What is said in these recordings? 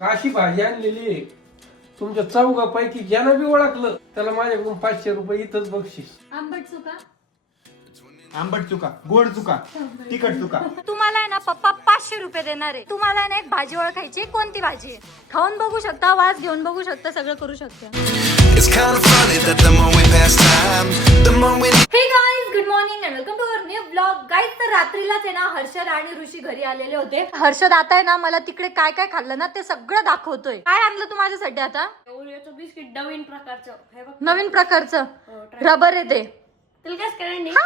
अशी भाजी आणलेली आहे तुमच्या चौघापैकी ज्यानं बी ओळखलं त्याला माझ्याकडून 500 रुपये इथंच बक्षीस. आंबट चुका, आंबट चुका, गोड चुका, तिखट चुका. तुम्हाला आहे ना पप्पा 500 रुपये देणार आहे. तुम्हाला ना एक भाजी ओळखायची, कोणती भाजी आहे खाऊन बघू शकता, वास घेऊन बघू शकता, सगळं करू शकता. It's kind of funny that the more we pass time, the more we हे guys, good morning and welcome to our new blog. Guys, तर रात्रीलाच आहे ना हर्षद आणि ऋषी घरी आलेले होते. हर्षद आता आहे ना मला तिकडे काय काय खाल्लं ना ते सगळं दाखवतोय. काय आणलं तू माझ्यासाठी आता? ओरिओचं बिस्किट नवीन प्रकारचं. हे बघ, नवीन प्रकारचं रबर आहे ते. तुला काय करायचं?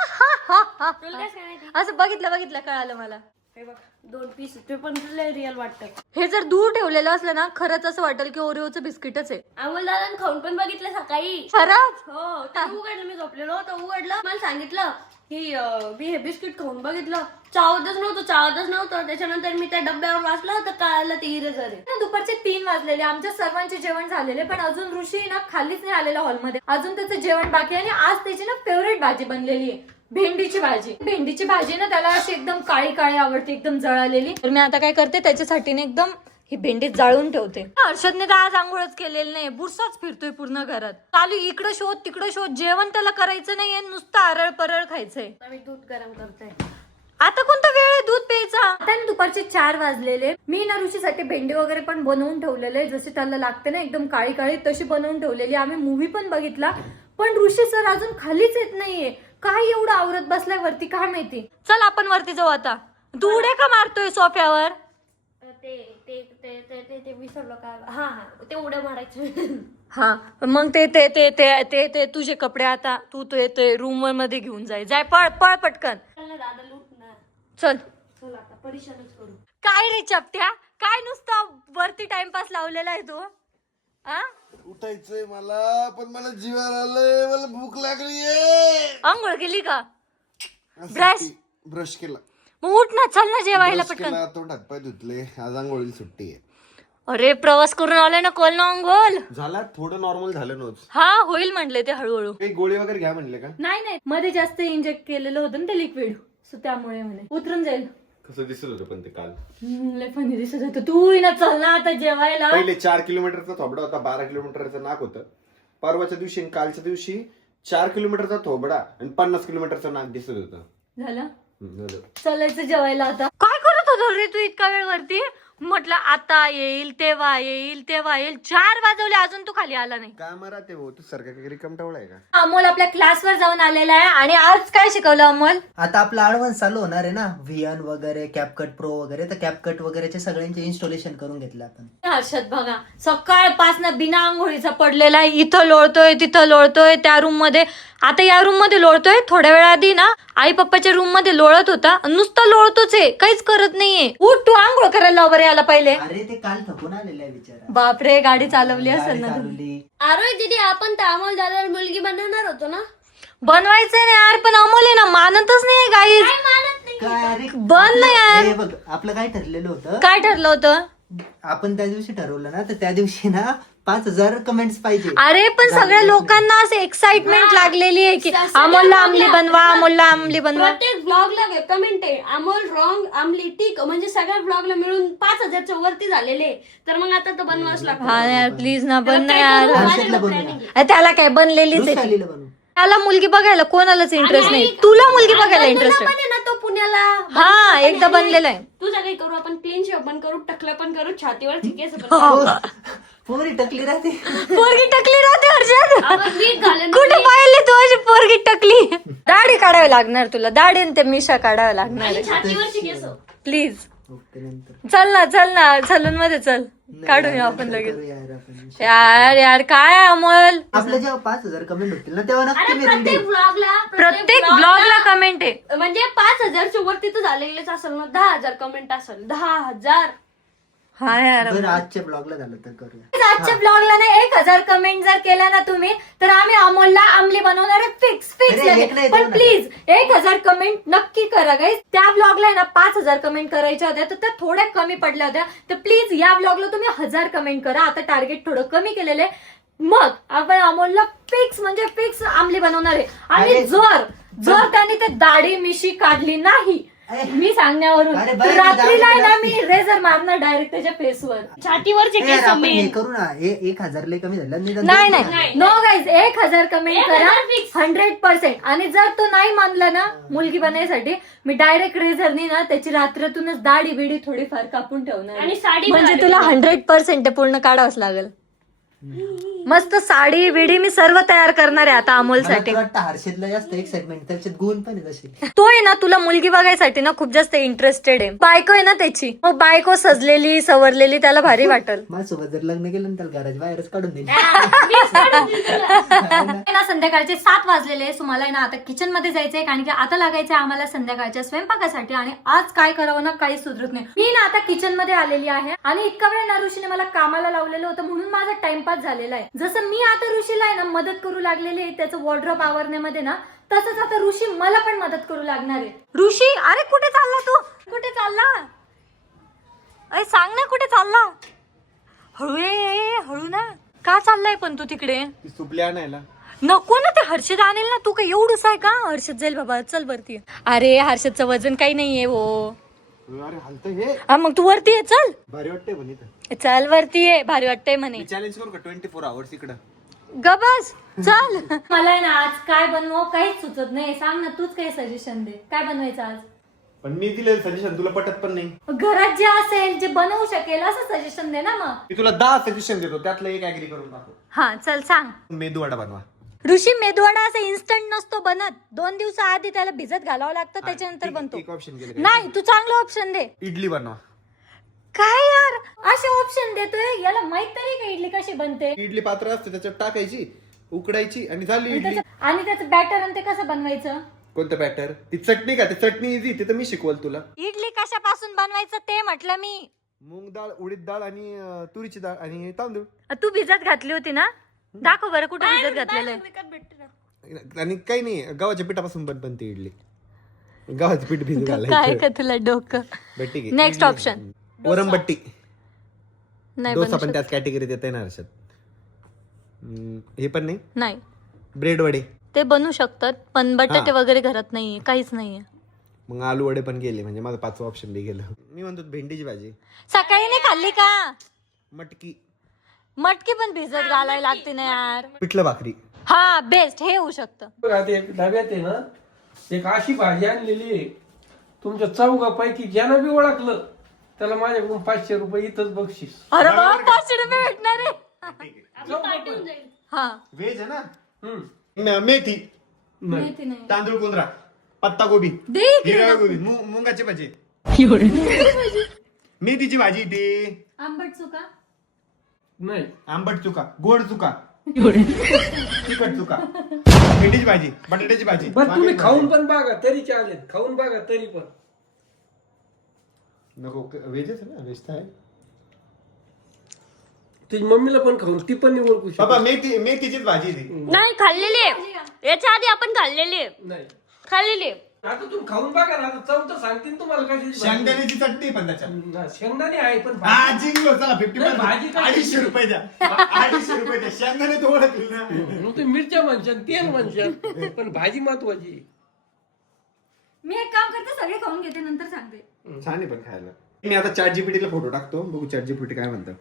हा. तुला काय करायचं? असं बघितलं कळालं मला. हे बघ, 2 पीस ते पण तुला रिअल वाटतं. हे जर दूर ठेवलेलं असलं ना खरंच असं वाटेल की ओरिओचं बिस्किटच आहे. अमोल दादा खाऊन पण बघितलं सकाळी. खरंच? हो, ते उघडलं, मी झोपलेलो तर उघडलं, मला सांगितलं की मी हे बिस्किट खाऊन बघितलं, चावतच नव्हतं. त्याच्यानंतर मी त्या डब्यावर वाचलं तर कळालं ते इरेजर आहे. दुपारचे 3 वाजलेले, आमच्या सर्वांचे जेवण झालेले, पण अजून ऋषी ना खालीच नाही आलेला हॉलमध्ये. अजून त्याचं जेवण बाकी आहे. आणि आज त्याची ना फेवरेट भाजी बनलेली आहे, भेंडीची भाजी. भेंडीची भाजी ना त्याला अशी एकदम काळी आवडते, एकदम जळालेली. तर मी आता काय करते त्याच्यासाठी ना एकदम ही भेंडी जाळून ठेवते. हर्षदने तर आज आंघोळच केलेलं नाही, बुरसाच फिरतोय पूर्ण घरात. चालू इकडं शोध तिकडं शोध, जेवण त्याला करायचं नाहीये, नुसतं आरळ परळ खायचंय. मी दूध गरम करते. आता कोणता वेळ आहे दूध प्यायचा? आता दुपारचे 4 वाजलेले. मी ना ऋषीसाठी भेंडी वगैरे पण बनवून ठेवलेले, जशी त्याला लागते ना एकदम काळी तशी बनवून ठेवलेली. आम्ही मूवी पण बघितला, पण ऋषी सर अजून खालीच येत नाहीये. काय एवढं आवरत बसलाय वरती काय माहिती. चल आपण वरती जाऊ आता. तू उड्या का मारतोय सोफ्यावर? ते विसरलो काय. हा, ते उड्या मारायचं. हा, मग ते तुझे कपडे आता तू ते रूम मध्ये घेऊन जाय पळ पटकन. दादा लूट ना. चल आता परेशानच करू. काय रे चपट्या, काय नुसतं वरती टाइमपास लावलेला आहे तू? आ, उठायचंय मला, पण मला जीवावर आलंय, मला भूक लागलीये. आंघोळ केली का? ब्रश केला. मग उठ ना, चल ना जेवायला पटकन. तोंड हातपाय धुतले, आज आंघोळीला सुट्टी आहे. अरे प्रवास करून आलाय ना, कोल ना अंघोल झाला, थोडं नॉर्मल झालं नव्हतं. हा होईल म्हणले ते हळूहळू. काही गोळी वगैरे घ्या म्हणले का? नाही मध्ये जास्त इंजेक्ट केलेलं होतं ना ते लिक्विड, सो त्यामुळे म्हणे उतरून जाईल. कसं दिसत होतं पण ते काल? लय फनी दिसत होतं. तू ना चल ना आता जेवायला. पहिले 4 किलोमीटरचा थोबडा होता, 12 किलोमीटरचं नाक होतं. परवाच्या दिवशी आणि कालच्या दिवशी 4 किलोमीटरचा थोबडा आणि 50 किलोमीटरचं नाक दिसत होतं. झालं, झालं. चलायचं जेवायला आता. काय करत होतो रे तू इतका वेळ वरती? म्हटलं आता येईल तेव्हा येईल 4 वाजवले, अजून तू खाली आला नाही. काय मरा ते भाऊ, तू सारखा काही रिकाम टावळा आहे का? अमोल आपल्या क्लासवर जाऊन आलेला आहे. आणि आज काय शिकवलं अमोल? आता आपला ऍडव्हान्स चालू होणार आहे ना, व्हीएन वगैरे, कॅपकट प्रो वगैरे. तर कॅपकट वगैरेचे सगळ्यांचे इन्स्टॉलेशन करून घेतलं आपण. हर्षद बघा सकाळपासनं बिना आंघोळीचा पडलेला आहे, इथं लोळतोय तिथं लोळतोय, त्या रूम मध्ये, आता या रूम मध्ये लोळतोय. थोड्या वेळ आधी ना आई पप्पाच्या रूम मध्ये लोळत होता, नुसतं लोळतोच आहे, काहीच करत नाहीये. उठ तू आंघोळ करायला लाव बरं याला पहिले. अरे ते काल थकून आलेला आहे बिचारा. बापरे, गाडी चालवली असेल ना. चालवली. अरे दीदी, आपण तर अमोल दादाला मुलगी बनवणार होतो ना. बनवायचंय ना यार, पण अमोल आहे ना मानतच नाही गाईज. काय अरे बन ना यार. हे बघ, आपलं काय ठरलेलं होतं, काय ठरलं होतं? आपण त्या दिवशी ठरवलं ना, तर त्या दिवशी ना 5000 कमेंट्स पाहिजे. अरे पण सगळ्या लोकांना असं एक्साइटमेंट लागलेली आहे की अमोलला आमली बनवा. प्रत्येक ब्लॉगला कमेंट आहे, अमोल रॉंग, आमली टिक, म्हणजे सगळ्या ब्लॉगला मिळून 5000च्या वरती झालेले. तर मग आता तर बनवाच लागतं. हा यार प्लीज ना, बन ना यार. हर्षदला बनवूया. त्याला काय बनलेलीच आहे. वृषालीला बनवू. त्याला मुलगी बघायला कोणालाच इंटरेस्ट नाही. तुला मुलगी बघायला इंटरेस्ट आहे? ना तो पुण्याला. हा, एकदा बनलेला आहे. तुझं काही करू आपण, क्लीन शेव पण करू, टकलं पण करू, छातीवर केस पण पोरी टकली राहते. पोरगी टकली राहते हर्षद. आपण वीक घालेन. कुठे पाहिली तू अशी पोरगी टकली? दाढी काढावी लागणार तुला, दाढी आणि ते मिशा काढाव्या लागणार. छातीवरची केस. प्लीज ओके, नंतर चल ना सलून मध्ये चल, काढून येऊ आपण लगेच. करूया यार आपण. यार काय अमोल, आपल्या जेव्हा 5000 कमेंट होतील ना, तेव्हा नक्की मी प्रत्येक रेडी. ब्लॉगला ब्लॉगला कमेंट आहे. म्हणजे 5000च्या वरती तर झालेलेच असेल ना. 10,000 कमेंट असेल. 10,000. हा यार, बरं आजच्या ब्लॉगला झालं तर करूया. आजच्या ब्लॉगला ना 1000 कमेंट जर केला ना तुम्ही, तर आम्ही अमोलला आमली बनवणार आहे फिक्स. अरे, एक नाही, पण दोन प्लीज 1000 कमेंट नक्की करा गाईज. त्या ब्लॉगला ना 5000 कमेंट करायच्या होत्या, तर त्या थोड्या कमी पडल्या होत्या. तर प्लीज या ब्लॉगला तुम्ही 1000 कमेंट करा. आता टार्गेट थोडं कमी केलेलं आहे. मग आपण अमोलला फिक्स म्हणजे फिक्स आमली बनवणार आहे. आणि जर त्यांनी ते दाढी मिशी काढली नाही मी सांगण्यावरून अरे बरं, रात्रीला आहे ना जाऊ दे. मी रेझर मारणार डायरेक्ट त्याच्या फेसवर. छातीवरचे ए, यार, केस आपण हे मेन. करू ना 1,000 लय कमी झालं निदान नाही 2,000. नाही नो गाईज 1,000 कमेंट करा 100%. आणि जर तो नाही मानला ना मुलगी बनायसाठी मी डायरेक्ट रेझरनी ना त्याची रात्रातूनच दाढी बिडी थोडीफार कापून ठेवणार आणि साडी म्हणजे पण तुला 100% पूर्ण काढावंच लागेल. मस्त साडी बिडी मी सर्व तयार करणार आहे आता मला अमोलसाठी. तर वाटतं हर्षदला जास्त एक्साइटमेंट त्याच्यात गुण पण आहे तसे. तो आहे ना तुला मुलगी बघायसाठी ना खूप जास्त इंटरेस्टेड आहे. बायको आहे ना त्याची मग बायको सजलेली सवरलेली त्याला भारी वाटेल. माझ्यासोबत जर लग्न केलं ना त्याला घराच्या बाहेरच काढून देईल. ना संध्याकाळचे 7 वाजलेले सो मला ना आता किचन मध्ये जायचंय कारण की आता लागायचंय आम्हाला संध्याकाळच्या स्वयंपाकासाठी. आणि आज काय करावं ना काही सुधरत नाही. मी ना आता किचन मध्ये आलेली आहे आणि इतका वेळ ना ऋषीने मला कामाला लावलेलं होतं म्हणून माझा टाइमपास झालेला आहे. जसं मी आता ऋषीला आहे ना मदत करू लागलेली आहे त्याचं वॉर्डरोब आवरण्यामध्ये ना तसंच आता ऋषी मला पण मदत करू लागणार आहे. ऋषी अरे कुठे चालला तू? कुठे चालला? अरे सांग ना कुठे चालला? हळू ये हळू ना. का चाललाय पण तू तिकडे? सुपली आणायला नको ना ते हर्षद आणेल ना. तू काय एवढंच आहे का? हर्षद जाईल बाबा चल वरती. अरे हर्षदचं वजन काही नाहीये हो. अरे हलत हे हा मग तू वरती ये चल. भारी वाटतंय पण इथं. चल वरती ये भारी वाटतंय म्हणे. मी चॅलेंज करू का 24 आवर्स इकडं? गबस चल. मला ना आज काय बनवू काहीच सुचत नाही. सांग ना तूच काही सजेशन दे काय बनवायचं आज. पण मी दिलेलं सजेशन तुला पटत पण नाही. घरात जे असेल जे बनवू शकेल असं सजेशन दे ना मग. मी तुला 10 सजेशन देतो त्यातलं एक ऍग्री करून टाकू. हा चल सांग. मेदू वडा बनवा. ऋषी मेदूवडा असं इन्स्टंट नसतो बनत. 2 दिवसाआधी त्याला भिजत घालावं लागतं त्याच्यानंतर बनतो. एक ऑप्शन गेलं. नाही तू चांगलं ऑप्शन दे. इडली बनवा. काय यार असे ऑप्शन देतोय याला माहित तरी का इडली कशी बनते. इडली पात्र असते त्याच्यात टाकायची उकडायची आणि झाली इडली. आणि त्याचं बॅटर आणि ते कसं बनवायचं. कोणतं बॅटर? ती चटणी का? ती चटणी इझी ते तर मी शिकवल तुला. इडली कशापासून बनवायचं ते म्हटलं मी. मूग डाळ, उडीद डाळ आणि तुरीची डाळ आणि तांदूळ. तू भिजत घातली होती ना. दाखव बरं कुठे भिजत घातलेलं आहे. विकत भेटते ना. आणि काही नाही गव्हाच्या पिठापासून बनते इडली. गव्हाचं पीठ भिजू काय घालायचं. का तुला डोकं. बट्टी घे. नेक्स्ट इडली. ऑप्शन. वरमबट्टी. नाही डोसा बनवू पण शकत. त्याच कॅटेगरीत येते ना हर्षद. हे पण नाही. नाही ब्रेड वडे. ते बनवू शकतात पण बटाटे वगैरे घरात नाहीये काहीच नाहीये. मग आलू वडे पण गेले म्हणजे माझं 5वं ऑप्शन बी गेलं. मी म्हणतो भेंडीची भाजी. सकाळी नाही खाल्ली का? मटकी. मटकी पण भिजत घालायला लागते ना यार. पिठलं भाकरी. हा बेस्ट हे होऊ शकतं. बघा ते एक डब्यात आहे ना एक अशी भाजी आणलेली आहे तुमच्या चौघापैकी ज्यानं बी ओळखलं त्याला माझ्याकडून 500 रुपये इथंच बक्षीस. अरे बाबा 500 रुपये भेटणार आहे. पाठवून जाईल. हा व्हेज आहे ना. हम्म. मेथी. माहिती नाही. तांदूळ कुंदरा. पत्ता गोबी. दे इकडे. हिरव्या गोबी. मुंगाची भाजी. मेथीची भाजी ती. आंबट चुका. नाही आंबट चुका. गोड चुका. तिखट चुका. भेंडीची भाजी. बटाट्याची भाजी. बरं तुम्ही खाऊन पण बघा तरी चालेल. खाऊन बघा तरी पण. नको व्हेजच आहे ना. व्हेज तर आहे. तुझी मम्मीला पण खाऊन ती पण नाही ओळखू बाबा शकत. मेथीचीच भाजी ती. नाही खाल्लेली आहे याच्या आधी आपण खाल्लेली आहे. नाही खाल्लेली आहे. आता तुम्ही खाऊन बघा ना आता चव तर सांगतील तुम्हाला कशाची भाजी. शेंगदाण्याची चटणी पण त्याच्यात. शेंगदाणे आहे पण हा जिंकलो चला 50 नाही, भाजी काय? 250 रुपये द्या. 250 रुपये द्या. शेंगदाणे तो ओळखली ना. मग तुम्ही मिरच्या म्हणशाल तेल म्हणशाल पण भाजी महत्वाची. मी एक काम करते सगळे खाऊन घेते नंतर सांगते. छान आहे पण खायला. मी आता ChatGPT ला फोटो टाकतो बघू ChatGPT काय म्हणतं.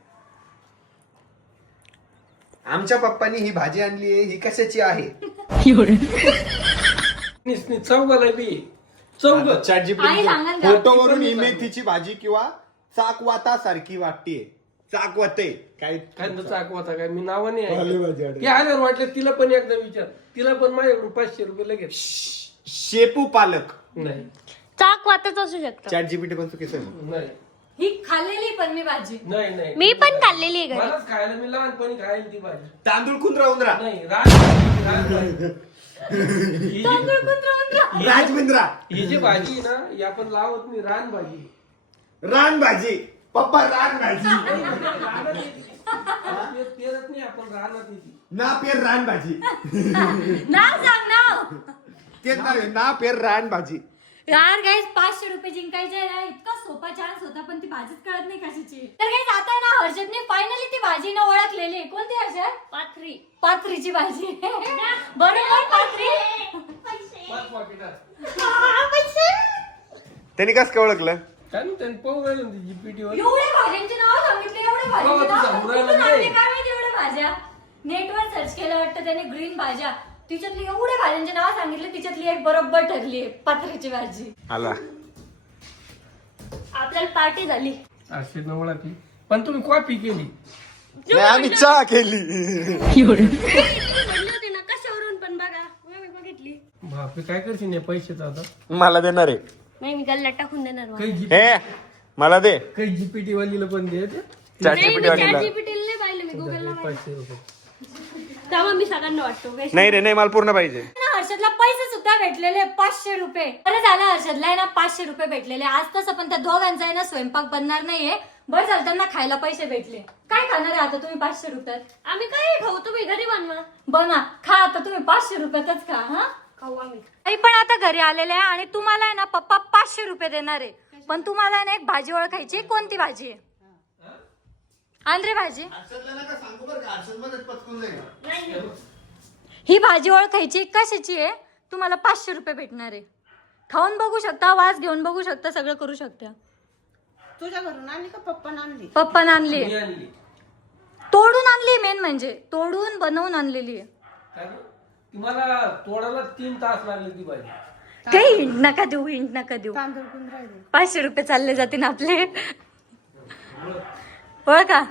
आमच्या पप्पानी ही भाजी आणली आहे ही कशाची आहे. चौघाला बी चौघ ChatGPT आई सांगाल का? फोटोवरून ही मेथीची भाजी किंवा चाकवाता सारखी वाटतेय. चाकवते काय खांदा चाकवाचा काय मी नावाने पालेभाजी आहे. ते आल्यावर वाटलं तिला पण एकदा विचार. तिला पण माझ्याकडून 500 रुपये लगेच. शेपू पालक. नाही चाक वातच असू शकतं. ChatGPT पण चुकीचं आहे. नाही ही खाल्लेली पण मी भाजी. नाही नाही मी पण खाल्लेली आहे घरी. मलाच खायला मी लहानपणी खायला ती भाजी. तांदूळ कुंद्रा उंद्रा. नाही राजभाजी. ही राजमुंद्रा. जी भाजी आहे ना ही आपण लावत नाही रानभाजी. रान भाजी. पप्पा रान भाजी. पेरत नाही आपण रानात येते. ना पेर रान भाजी. नाव सांग नाव. तेच नाव ना पेर रान भाजी. यार गाईज 500 रुपये जिंकायचे आहे. इतका सोपा चान्स होता पण ती भाजीच कळत नाही कशाची. तर गाईज आता ना हर्षदने फायनली ती भाजी ना ओळखलेली आहे. कोणती हर्षद? पाथरी. पाथरीची भाजी. बरोबर पाथरी. पाच पाकिटात. त्यांनी कसं काय ओळखलं? काय नाही त्यांनी पाहून राहिलं ना जीपीटी वर. एवढे भाज्यांची नाव सांगितले, एवढे भाज्यांची तू नाव सांगू कुठून राहिला आणले नाही. काय माहिती एवढ्या भाज्या. नेटवर सर्च केलं वाटतं त्याने ग्रीन भाज्या, तिच्यातली एवढे भाज्यांची नाव सांगितले, तिच्यातली एक बरोबर ठरली, पात्रीची भाजी. आला आपल्याला पार्टी झाली. असे न ओळखली पण तुम्ही कॉपी केली. नाही, आम्ही चहा केली. म्हणले होते ना कशावरून पण बघा, मी बघितली. बापरे काय करशील नाही पैशाचं आता. मला देणार आहे. नाही मी गल्ल्यात टाकून देणार मग. काही मला दे. काही जीपीटी वालीला पण दे ते. नाही मी वालीला. ChatGPT ला नाही पाहिलं, मी गुगलला पाहिलं. 500 रुपये. तेव्हा मी सगळ्यांना वाटतो काय. नाही रे नाही, मला पूर्ण पाहिजे. हर्षदला पैसे सुद्धा भेटलेले 500 रुपये. बरं झालं हर्षदला आहे ना 500 रुपये भेटलेले. आज तसं पण त्या दोघांचा आहे ना स्वयंपाक बनणार नाहीये. बरं झालं त्यांना खायला पैसे भेटले. काय खाणार आहे आता तुम्ही 500 रुपयात? आम्ही काय खाऊ, तुम्ही घरी बनवा. बना खा आता तुम्ही 500 रुपयातच खा. हा खाऊ आम्ही. आई पण आता घरी आलेले आहे आणि तुम्हाला आहे ना पप्पा 500 रुपये देणार आहे. पण तुम्हाला आहे ना एक भाजी ओळखायची. कोणती भाजी आहे? आंध्रे भाजी. ही भाजी ओळखायची कशाची आहे? तुम्हाला 500 रुपये भेटणार आहे. खाऊन बघू शकता, वास घेऊन बघू शकता, सगळं करू शकता. तुझ्या घरून आणली का पप्पानं आणली? पप्पानं आणली, मी आणली. तोडून आणली. मेन म्हणजे तोडून बनवून आणलेली आहे. काय गं? ती मला तोडायला 3 तास लागले ती भाजी. काही हिंट नका देऊ, हिंट नका देऊ. तांदूळ कुंद राहिले. 500 रुपये चालले जाते ना आपले. ओळखा.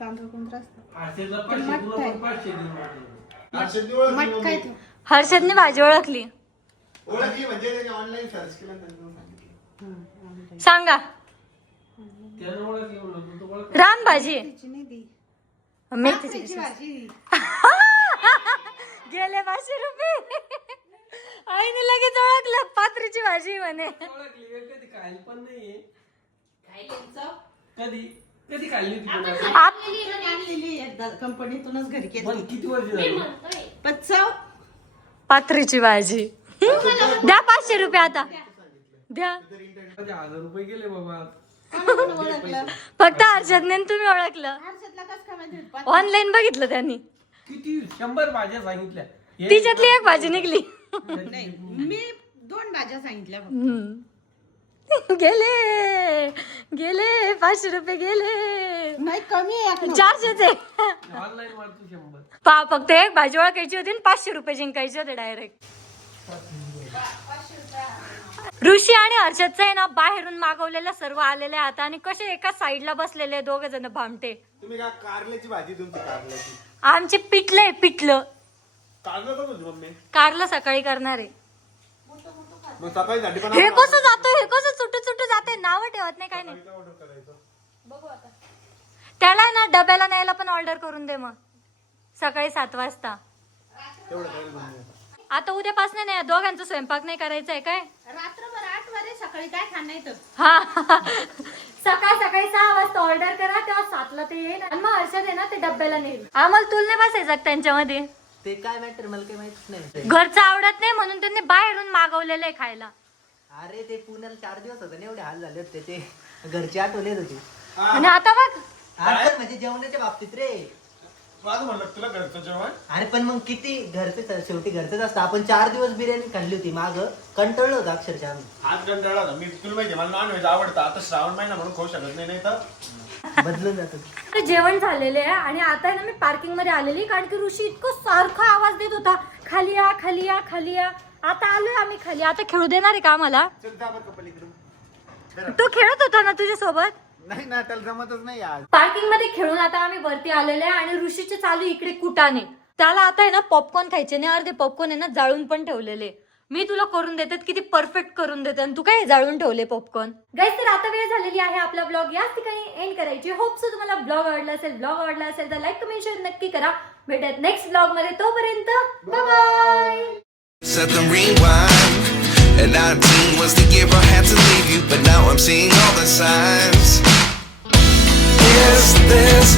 तांदूळ कुंद असतं. आशेला 500 तुला पण 500 देऊन टाकले. मट काय तू? हर्षदने भाजी ओळखली. ओळखली म्हणजे ऑनलाईन सर्च केलं त्यांनी सांगितलं. सांगा. त्यानं ओळखली म्हणून तू ओळख. रान भाजी. तिची नाही दी. मेथीची तिची भाजी. गेले 500 रुपये. आईने लगेच ओळखलं, पात्रीची भाजी म्हणे. ओळखली का? कधी खायला पण नाहीये. कधी कधी खाल्ली होती कोणाला? आणलेली एकदा कंपनीतूनच घरी केली. पण किती वर्ष झाली? पण चव पात्रीची भाजी. द्या 500 रुपये आता द्या. माझे 1000 रुपये गेले बाबा. कोणाला ओळखलं? फक्त हर्षदने आणि तुम्ही ओळखलं. हर्षदला कसं काय माहिती? ऑनलाईन बघितलं त्यांनी. किती 100 भाज्या सांगितल्या. हे तिच्यातली एक भाजी निघली. नाही मी 2 भाज्या सांगितल्या फक्त. गेले गेले 500 रुपये गेले. नाही कमी आहे एक नोट. 400 आहे. ऑनलाईन मारतो 100. फक्त एक भाजी ओळखायची होती आणि 500 रुपये जिंकायचे होते डायरेक्ट. ऋषी आणि हर्षदचं आहे ना बाहेरून मागवलेलं सर्व आलेले आहेत आणि कसे एका साईडला बसलेले दोघे जण भामटे. तुम्ही काय कारल्याची भाजी तुमची कारल्याची आमचे पिठलं पिठलं कारलं का तुझी मम्मी? कारला सकाळी करणार आहे. मग सकाळी साठी पण हे कसं जातो, हे कसं चुटू चुटू जाते, नाव ठेवत नाही काय नाही. त्याला ना डब्याला न्यायला पण ऑर्डर करून दे मग सकाळी 7 वाजता. आता उद्यापासून नाही दोघांचा स्वयंपाक नाही करायचा आहे काय. रात्रभर 8 वाजे सकाळी काय खाणं येतं? हा सकाळी 6 वाजता ऑर्डर करा, तेव्हा 7ला ते येईल आणि मग हर्षद आहे ना ते डब्याला नेईल. आम्हाला तुलने बसायचं त्यांच्यामध्ये. ते काय मॅटर मला काही माहितीच नाही. घरचं आवडत नाही म्हणून त्यांनी बाहेरून मागवलेलं आहे खायला. अरे ते पुण्याला 4 दिवस होते ना, एवढे हाल झाले होते ते. घरची आठवण येत होती. आणि आता बघ अडचण म्हणजे जेवणाच्या बाबतीत रे. माझं म्हणलं तुला घरचं जेवण. अरे पण मग किती घरचं, शेवटी घरचंच असतं. आपण 4 दिवस बिर्याणी खाल्ली होती माग, कंटाळलो होतो अक्षरशः आम्ही. हात कंटाळा होता. मी तुला माहिती मला नॉनव्हेज आवडतं. आता श्रावण महिना म्हणून खाऊ शकत नाही तर बदलून जातो. ते जेवण झालेले आहे आणि आता आहे ना मी पार्किंग मध्ये आलेली, कारण की ऋषी इतकं सारखा आवाज देत होता खाली या खाली या खाली या. आता आलोय आम्ही खाली. आता खेळू देणार आहे का आम्हाला? तो खेळत होता ना तुझ्या सोबत. नाही ना, त्याला जमतच नाही आज. पार्किंग मध्ये खेळून आता आम्ही वरती आलेले आहे आणि ऋषीचे चालू इकडे कुटाने. त्याला आता आहे ना पॉपकॉर्न खायचे नाही. अर्धे पॉपकॉर्न आहे ना जाळून पण ठेवलेले. मी तुला करून देते, किती परफेक्ट करून देते आणि तू काय जाळून ठेवले पॉपकॉर्न. गाईस तर आता वेळ झालेली आहे आपला ब्लॉग याच ठिकाणी एंड करायची. होप सो तुम्हाला ब्लॉग आवडला असेल. ब्लॉग आवडला असेल तर लाईक कमेंट शेअर नक्की करा. भेटत नेक्स्ट ब्लॉग मध्ये. तोपर्यंत bye bye. Set them rewind. And 19 was the year I had to leave you, but now I'm seeing all the signs. Is this